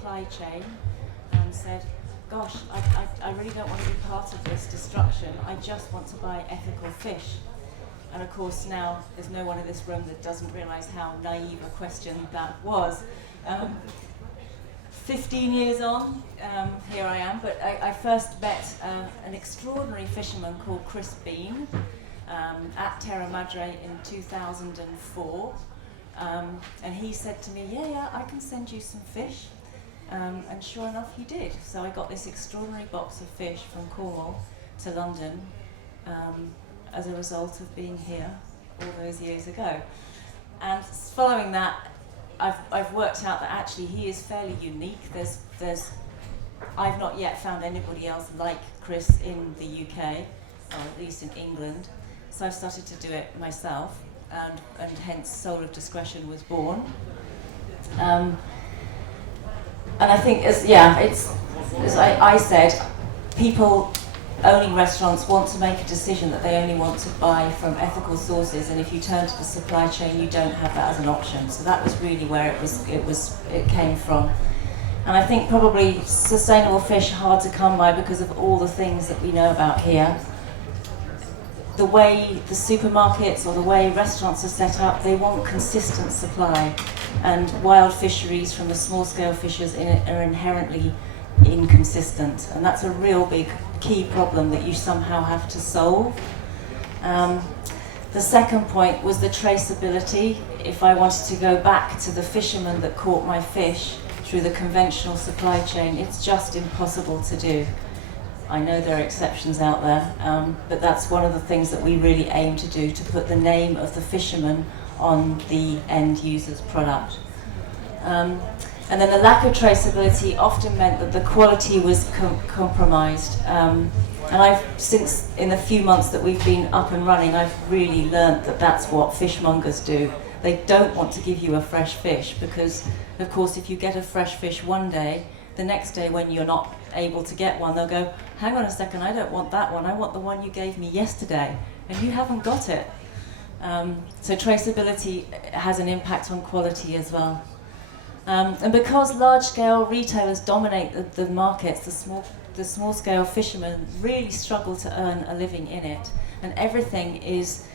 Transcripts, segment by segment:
supply chain and said, gosh, I really don't want to be part of this destruction. I just want to buy ethical fish. And of course now there's no one in this room that doesn't realise how naive a question that was. 15 years on, here I am, but I first met an extraordinary fisherman called Chris Bean at Terra Madre in 2004. And he said to me, yeah, I can send you some fish. And sure enough, he did. So I got this extraordinary box of fish from Cornwall to London as a result of being here all those years ago. And following that, I've worked out that actually he is fairly unique. I've not yet found anybody else like Chris in the UK, or at least in England. So I've started to do it myself, and hence Soul of Discretion was born. And I think, as I said, people owning restaurants want to make a decision that they only want to buy from ethical sources, and if you turn to the supply chain, you don't have that as an option. So that was really where it came from. And I think probably sustainable fish hard to come by because of all the things that we know about here. The way the supermarkets or the way restaurants are set up, they want consistent supply, and wild fisheries from the small-scale fishers are inherently inconsistent, and that's a real big key problem that you somehow have to solve. The second point was the traceability. If I wanted to go back to the fisherman that caught my fish through the conventional supply chain, it's just impossible to do. I know there are exceptions out there, but that's one of the things that we really aim to do, to put the name of the fisherman on the end user's product. And then the lack of traceability often meant that the quality was compromised. And since in the few months that we've been up and running, I've really learned that that's what fishmongers do. They don't want to give you a fresh fish because, of course, if you get a fresh fish one day, the next day when you're not able to get one, they'll go, hang on a second, I don't want that one, I want the one you gave me yesterday, and you haven't got it. So traceability has an impact on quality as well. And because large-scale retailers dominate the markets, the small-scale fishermen really struggle to earn a living in it, and everything is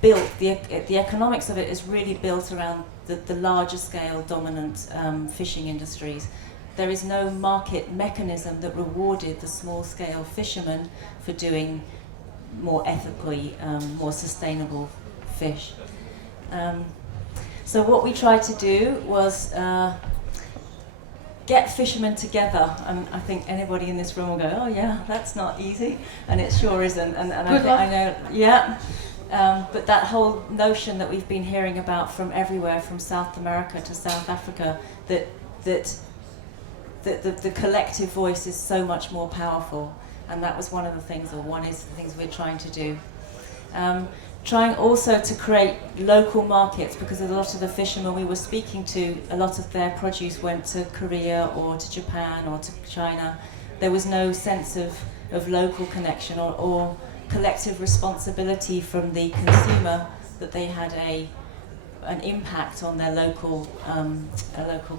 built. The economics of it is really built around the larger-scale dominant fishing industries. There is no market mechanism that rewarded the small-scale fishermen for doing more ethically, more sustainable fish. So what we tried to do was get fishermen together, and I think anybody in this room will go, oh yeah, that's not easy, and it sure isn't. And I know, yeah. But that whole notion that we've been hearing about from everywhere, from South America to South Africa, that the collective voice is so much more powerful, and that was one of the things, or one is the things we're trying to do. Trying also to create local markets, because a lot of the fishermen we were speaking to, a lot of their produce went to Korea or to Japan or to China. There was no sense of local connection or collective responsibility from the consumer that they had an impact on their local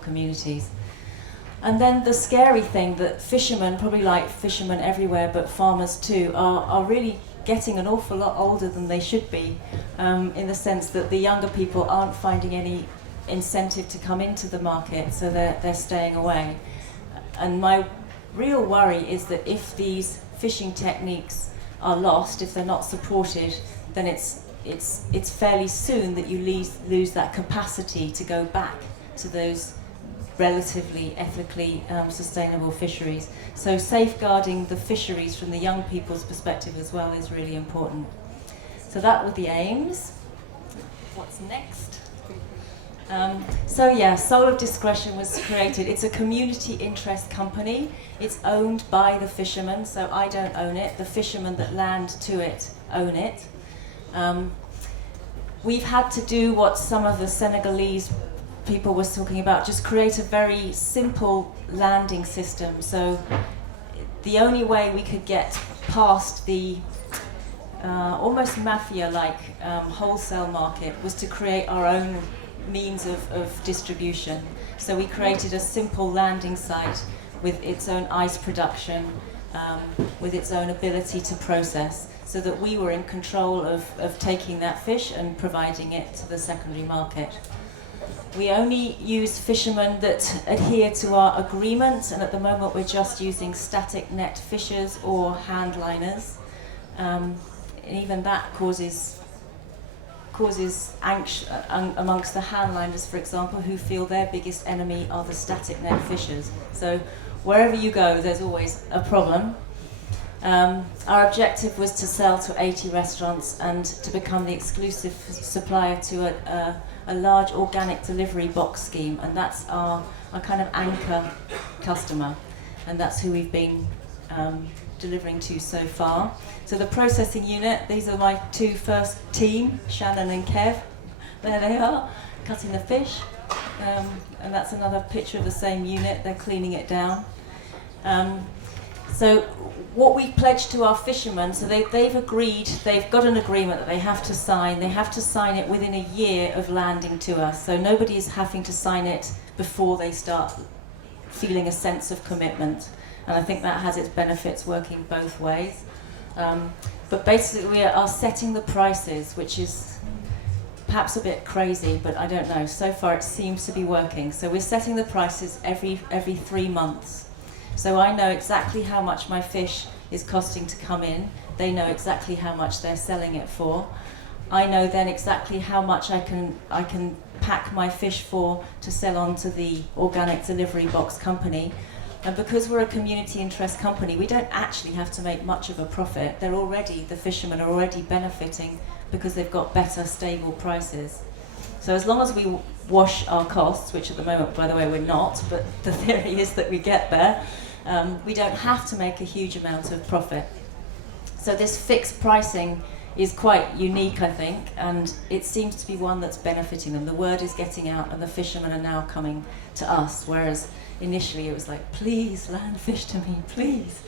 communities. And then the scary thing that fishermen, probably like fishermen everywhere, but farmers too, are really getting an awful lot older than they should be, in the sense that the younger people aren't finding any incentive to come into the market, so they're staying away. And my real worry is that if these fishing techniques are lost, if they're not supported, then it's fairly soon that you lose that capacity to go back to those relatively ethically sustainable fisheries. So safeguarding the fisheries from the young people's perspective as well is really important. So that were the aims. What's next? Soul of Discretion was created. It's a community interest company. It's owned by the fishermen, so I don't own it. The fishermen that land to it own it. We've had to do what some of the Senegalese people were talking about, just create a very simple landing system. So the only way we could get past the almost mafia-like wholesale market was to create our own means of distribution. So we created a simple landing site with its own ice production, with its own ability to process, so that we were in control of taking that fish and providing it to the secondary market. We only use fishermen that adhere to our agreement, and at the moment we're just using static net fishers or hand liners. And even that causes angst amongst the hand liners, for example, who feel their biggest enemy are the static net fishers. So wherever you go, there's always a problem. Our objective was to sell to 80 restaurants and to become the exclusive supplier to a large organic delivery box scheme, and that's our kind of anchor customer, and that's who we've been delivering to so far. So the processing unit, these are my two first team, Shannon and Kev. There they are, cutting the fish. And that's another picture of the same unit, they're cleaning it down. So what we pledged to our fishermen, so they've agreed, they've got an agreement that they have to sign it within a year of landing to us. So nobody's having to sign it before they start feeling a sense of commitment. And I think that has its benefits working both ways. But basically we are setting the prices, which is perhaps a bit crazy, but I don't know. So far it seems to be working. So we're setting the prices every 3 months. So I know exactly how much my fish is costing to come in. They know exactly how much they're selling it for. I know then exactly how much I can pack my fish for to sell on to the organic delivery box company. And because we're a community interest company, we don't actually have to make much of a profit. The fishermen are already benefiting because they've got better, stable prices. So as long as we wash our costs, which at the moment, by the way, we're not, but the theory is that we get there, we don't have to make a huge amount of profit. So this fixed pricing is quite unique, I think, and it seems to be one that's benefiting them. The word is getting out and the fishermen are now coming to us, whereas initially it was like, please land fish to me, please.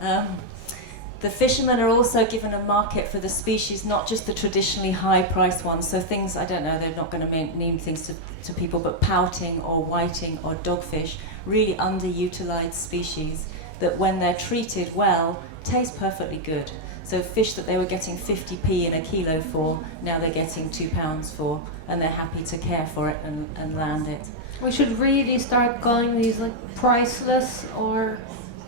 The fishermen are also given a market for the species, not just the traditionally high-priced ones. So things, I don't know, they're not going to name things to people, but pouting or whiting or dogfish, really underutilized species that when they're treated well, taste perfectly good. So fish that they were getting 50p in a kilo for, now they're getting £2 for, and they're happy to care for it and land it. We should really start calling these like priceless or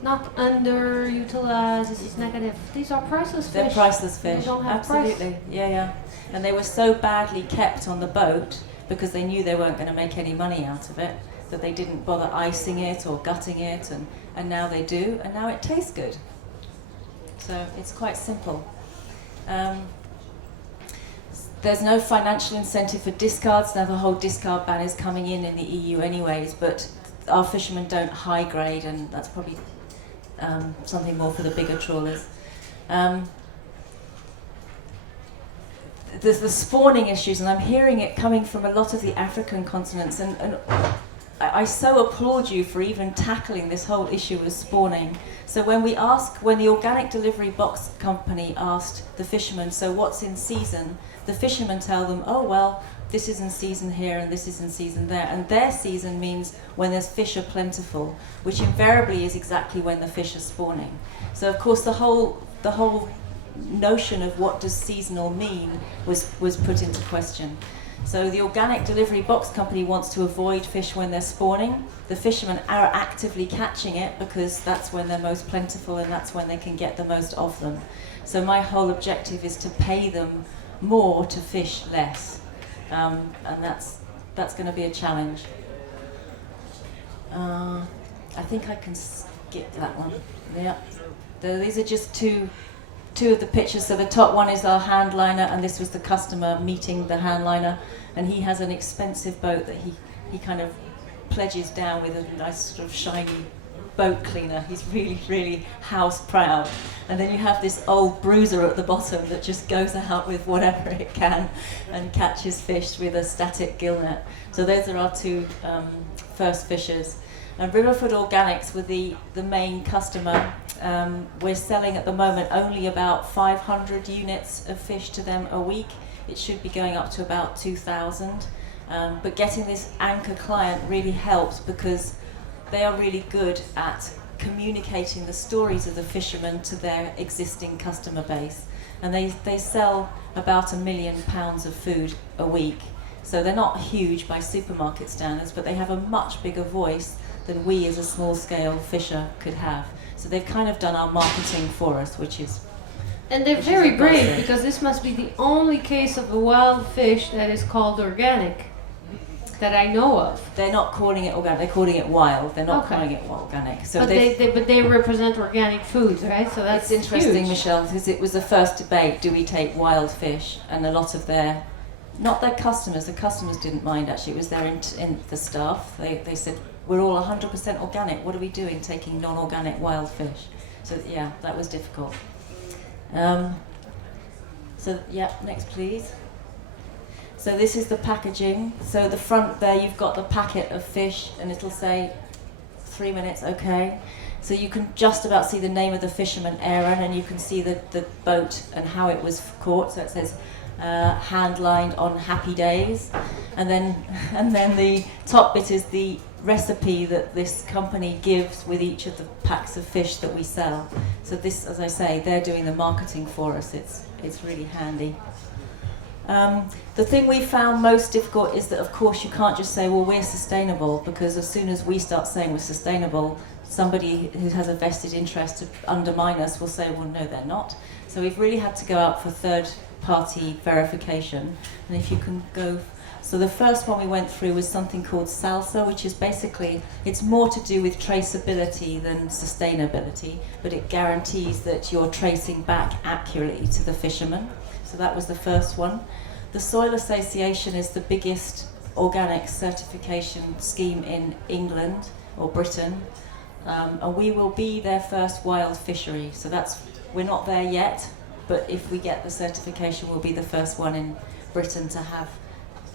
not underutilized. This is negative. These are priceless fish. They're priceless fish. They don't have absolutely. Price. Yeah. And they were so badly kept on the boat because they knew they weren't going to make any money out of it that they didn't bother icing it or gutting it, and now they do, and now it tastes good. So it's quite simple. There's no financial incentive for discards. Now the whole discard ban is coming in the EU anyways, but our fishermen don't high grade, and that's probably something more for the bigger trawlers. There's the spawning issues, and I'm hearing it coming from a lot of the African continents, and I so applaud you for even tackling this whole issue of spawning. So when the organic delivery box company asked the fishermen, so what's in season, the fishermen tell them, oh well, this is in season here and this is in season there, and their season means when there's fish are plentiful, which invariably is exactly when the fish are spawning. So of course the whole notion of what does seasonal mean was put into question. So the organic delivery box company wants to avoid fish when they're spawning. The fishermen are actively catching it because that's when they're most plentiful and that's when they can get the most of them. So my whole objective is to pay them more to fish less. And that's going to be a challenge. I think I can skip that one. Yeah. These are just two of the pictures. So the top one is our hand liner, and this was the customer meeting the hand liner, and he has an expensive boat that he kind of pledges down with a nice sort of shiny boat cleaner. He's really, really house proud. And then you have this old bruiser at the bottom that just goes out with whatever it can and catches fish with a static gill net. So those are our two first fishers. And Riverford Organics were the main customer. We're selling at the moment only about 500 units of fish to them a week. It should be going up to about 2,000. But getting this anchor client really helps because they are really good at communicating the stories of the fishermen to their existing customer base. And they sell about £1 million of food a week. So they're not huge by supermarket standards, but they have a much bigger voice than we as a small-scale fisher could have. So they've kind of done our marketing for us, which is... And they're very brave, because this must be the only case of a wild fish that is called organic that I know of. They're not calling it organic, they're calling it wild. They're not calling it organic. So but they represent organic foods, right? So that's it's interesting, huge. Michèle, because it was the first debate, do we take wild fish? And a lot of not their customers, the customers didn't mind actually, it was in the staff. They said, we're all 100% organic, what are we doing taking non-organic wild fish? So yeah, that was difficult. Next please. So this is the packaging. So the front there, you've got the packet of fish, and it'll say 3 minutes, okay. So you can just about see the name of the fisherman, Aaron, and you can see the boat and how it was caught. So it says hand-lined on happy days. And then the top bit is the recipe that this company gives with each of the packs of fish that we sell. So this, as I say, they're doing the marketing for us. It's really handy. The thing we found most difficult is that, of course, you can't just say, well, we're sustainable, because as soon as we start saying we're sustainable, somebody who has a vested interest to undermine us will say, well, no, they're not. So we've really had to go out for third-party verification. And if you can go... So the first one we went through was something called SALSA, which is basically, it's more to do with traceability than sustainability, but it guarantees that you're tracing back accurately to the fishermen. So that was the first one. The Soil Association is the biggest organic certification scheme in England or Britain, and we will be their first wild fishery. So we're not there yet, but if we get the certification, we'll be the first one in Britain to have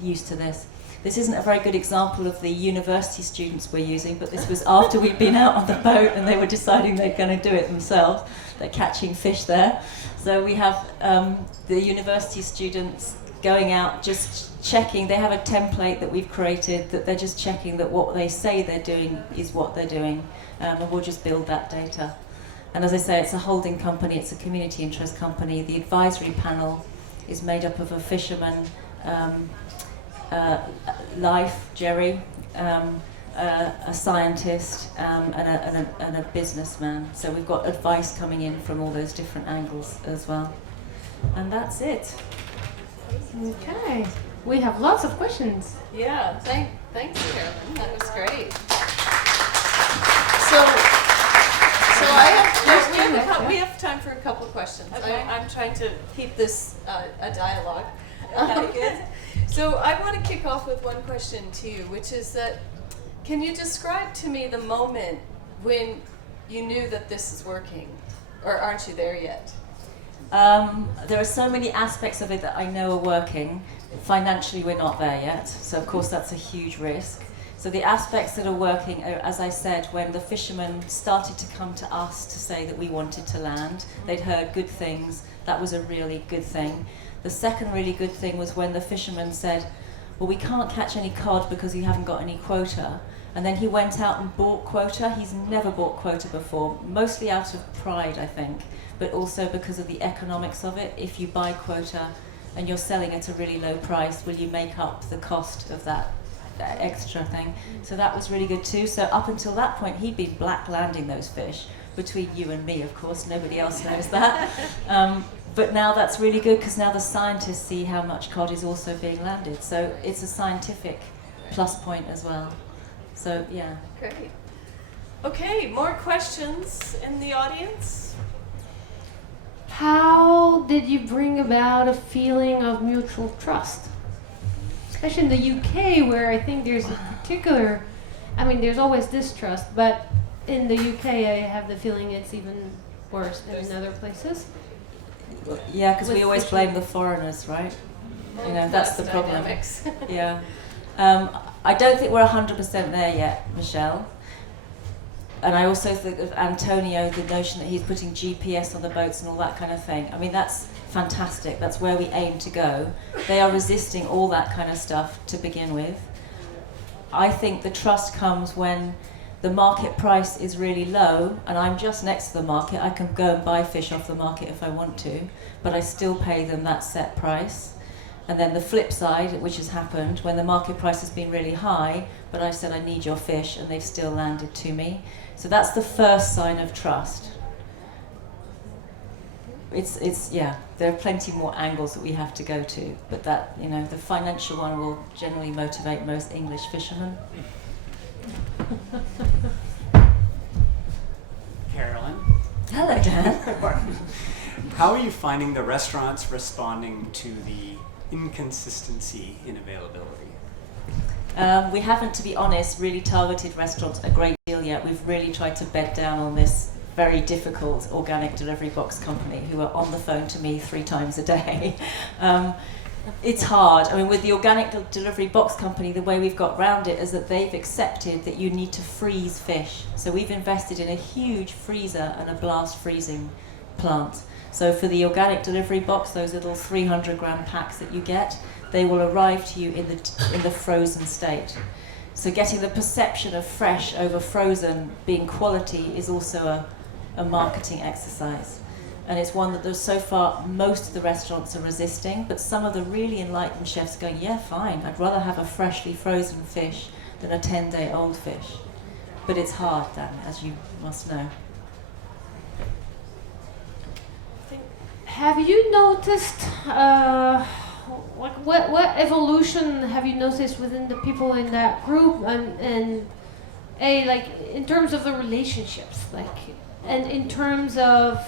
use to this. This isn't a very good example of the university students we're using, but this was after we'd been out on the boat and they were deciding they're going to do it themselves. They're catching fish there. So we have the university students going out just checking. They have a template that we've created that they're just checking that what they say they're doing is what they're doing, and we'll just build that data. And as I say, it's a holding company, it's a community interest company. The advisory panel is made up of a fisherman, Jerry, a scientist, and a businessman. So we've got advice coming in from all those different angles as well. And that's it. Okay. We have lots of questions. Yeah, thanks, Carolyn. That was great. So we have time for a couple of questions. Okay. I'm trying to keep this a dialogue. Okay, good. So I want to kick off with one question to you, which is that, can you describe to me the moment when you knew that this is working, or aren't you there yet? There are so many aspects of it that I know are working. Financially, we're not there yet, so of course that's a huge risk. So the aspects that are working are, as I said, when the fishermen started to come to us to say that we wanted to land, they'd heard good things. That was a really good thing. The second really good thing was when the fisherman said, well, we can't catch any cod because we haven't got any quota. And then he went out and bought quota. He's never bought quota before, mostly out of pride, I think, but also because of the economics of it. If you buy quota and you're selling at a really low price, will you make up the cost of that extra thing? So that was really good too. So up until that point, he'd been black landing those fish, between you and me, of course. Nobody else knows that. But now that's really good, because now the scientists see how much cod is also being landed. So it's a scientific plus point as well. So yeah. Great. Okay, more questions in the audience? How did you bring about a feeling of mutual trust? Especially in the UK, where I think there's a particular, there's always distrust, but in the UK I have the feeling it's even worse than in other places. Yeah, because we always blame the foreigners, right? You know, that's the problem. Dynamics. Yeah. I don't think we're 100% there yet, Michèle. and I also think of Antonio, the notion that he's putting GPS on the boats and all that kind of thing. I mean, that's fantastic. That's where we aim to go. They are resisting all that kind of stuff to begin with. I think the trust comes when the market price is really low and I'm just next to the market. I can go and buy fish off the market if I want to, but I still pay them that set price. And then the flip side, which has happened, when the market price has been really high, but I've said I need your fish and they've still landed to me. So that's the first sign of trust. It's yeah, there are plenty more angles that we have to go to, but that, you know, the financial one will generally motivate most English fishermen. Carolyn. Hello, Dan. How are you finding the restaurants responding to the inconsistency in availability? We haven't, to be honest, really targeted restaurants a great deal yet. We've really tried to bed down on this very difficult organic delivery box company who are on the phone to me 3 times a day. It's hard. I mean, with the organic delivery box company, the way we've got around it is that they've accepted that you need to freeze fish. So we've invested in a huge freezer and a blast freezing plant. So for the organic delivery box, those little 300-gram packs that you get, they will arrive to you in the frozen state. So getting the perception of fresh over frozen being quality is also a marketing exercise. And it's one that there's so far most of the restaurants are resisting, but some of the really enlightened chefs are going, yeah, fine, I'd rather have a freshly frozen fish than a 10-day-old fish. But it's hard, Dan, as you must know. Have you noticed, what evolution have you noticed within the people in that group, and like in terms of the relationships, like, and in terms of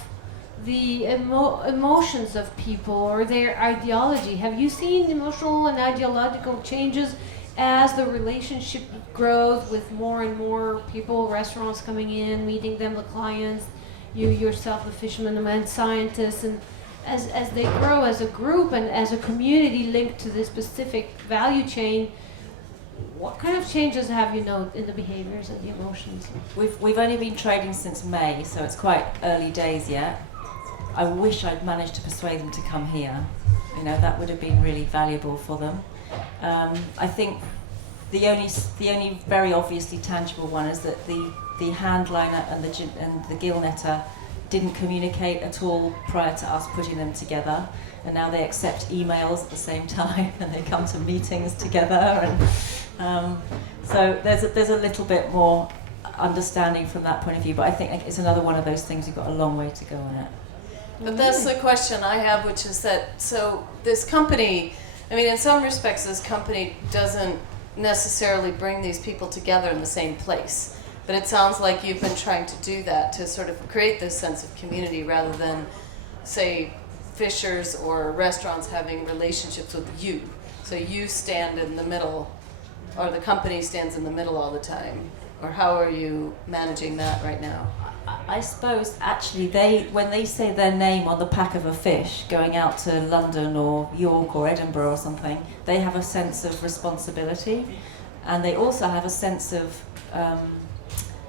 the emotions of people or their ideology? Have you seen emotional and ideological changes as the relationship grows with more and more people, restaurants coming in, meeting them, the clients, you yourself, the fishermen, the mad scientists, and as they grow as a group and as a community linked to this specific value chain, what kind of changes have you noted in the behaviors and the emotions? We've only been trading since May, so it's quite early days yet. I wish I'd managed to persuade them to come here. You know, that would have been really valuable for them. I think the only very obviously tangible one is that the hand liner and the gill netter didn't communicate at all prior to us putting them together, and now they accept emails at the same time and they come to meetings together, and so there's a little bit more understanding from that point of view, but I think it's another one of those things we've got a long way to go on it. But that's the question I have, which is that, so this company, I mean, in some respects, this company doesn't necessarily bring these people together in the same place. But it sounds like you've been trying to do that to sort of create this sense of community rather than, say, fishers or restaurants having relationships with you. So you stand in the middle, or the company stands in the middle all the time. Or how are you managing that right now? I suppose actually when they say their name on the pack of a fish going out to London or York or Edinburgh or something, they have a sense of responsibility, and they also have a sense of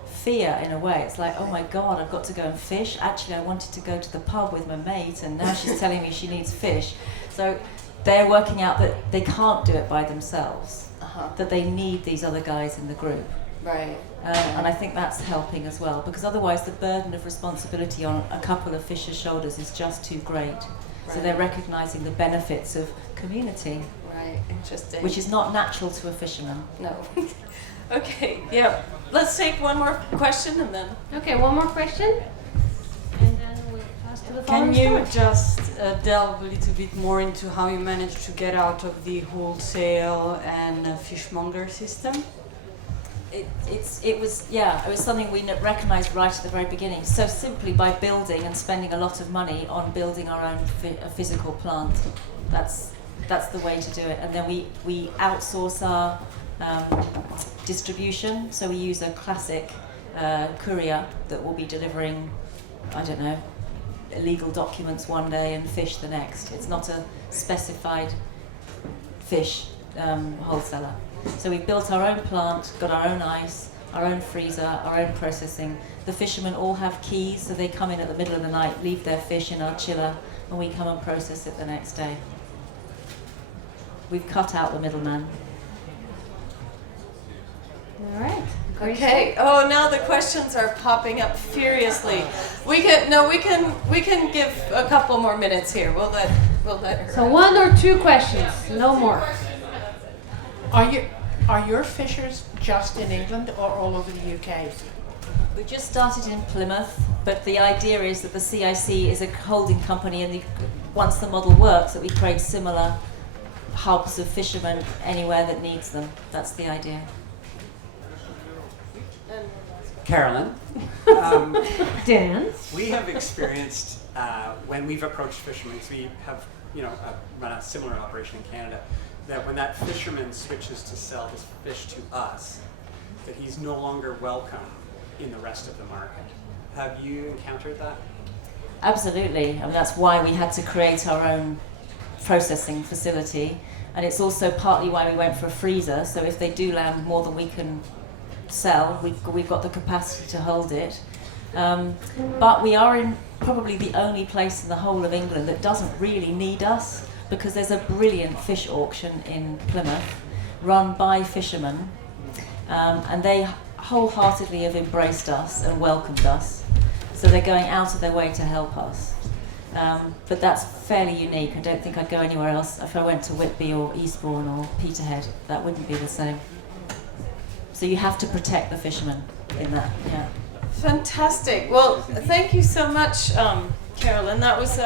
fear in a way. It's like, oh my God, I've got to go and fish. Actually, I wanted to go to the pub with my mate, and now she's telling me she needs fish. So they're working out that they can't do it by themselves, that they need these other guys in the group. Right. And I think that's helping as well, because otherwise the burden of responsibility on a couple of fishers' shoulders is just too great. Right. So they're recognizing the benefits of community. Right, interesting. Which is not natural to a fisherman. No. Okay, yeah. Let's take one more question and then... Okay, one more question. And then we'll pass to the following Can you story. just delve a little bit more into how you managed to get out of the wholesale and fishmonger system? It was something we recognized right at the very beginning. So simply by building and spending a lot of money on building our own physical plant. That's the way to do it. And then we outsource our distribution. So we use a classic courier that will be delivering, I don't know, illegal documents one day and fish the next. It's not a specified fish wholesaler. So we've built our own plant, got our own ice, our own freezer, our own processing. The fishermen all have keys, so they come in at the middle of the night, leave their fish in our chiller, and we come and process it the next day. We've cut out the middleman. All right. Great. Okay. Oh, now the questions are popping up furiously. We can give a couple more minutes here. We'll let her. So 1 or 2 questions, no more. Are your fishers just in England or all over the UK? We just started in Plymouth, but the idea is that the CIC is a holding company, and once the model works, that we create similar hubs of fishermen anywhere that needs them. That's the idea. Carolyn, Dan? we have experienced when we've approached fishermen, 'cause we have run a similar operation in Canada, that when that fisherman switches to sell his fish to us, that he's no longer welcome in the rest of the market. Have you encountered that? Absolutely. I mean, that's why we had to create our own processing facility, and it's also partly why we went for a freezer, so if they do land more than we can sell, we've got the capacity to hold it. But we are in probably the only place in the whole of England that doesn't really need us, because there's a brilliant fish auction in Plymouth run by fishermen, and they wholeheartedly have embraced us and welcomed us, so they're going out of their way to help us. But that's fairly unique. I don't think I'd go anywhere else. If I went to Whitby or Eastbourne or Peterhead, that wouldn't be the same. So you have to protect the fishermen in that, yeah. Fantastic. Well, thank you so much, Carolyn. That was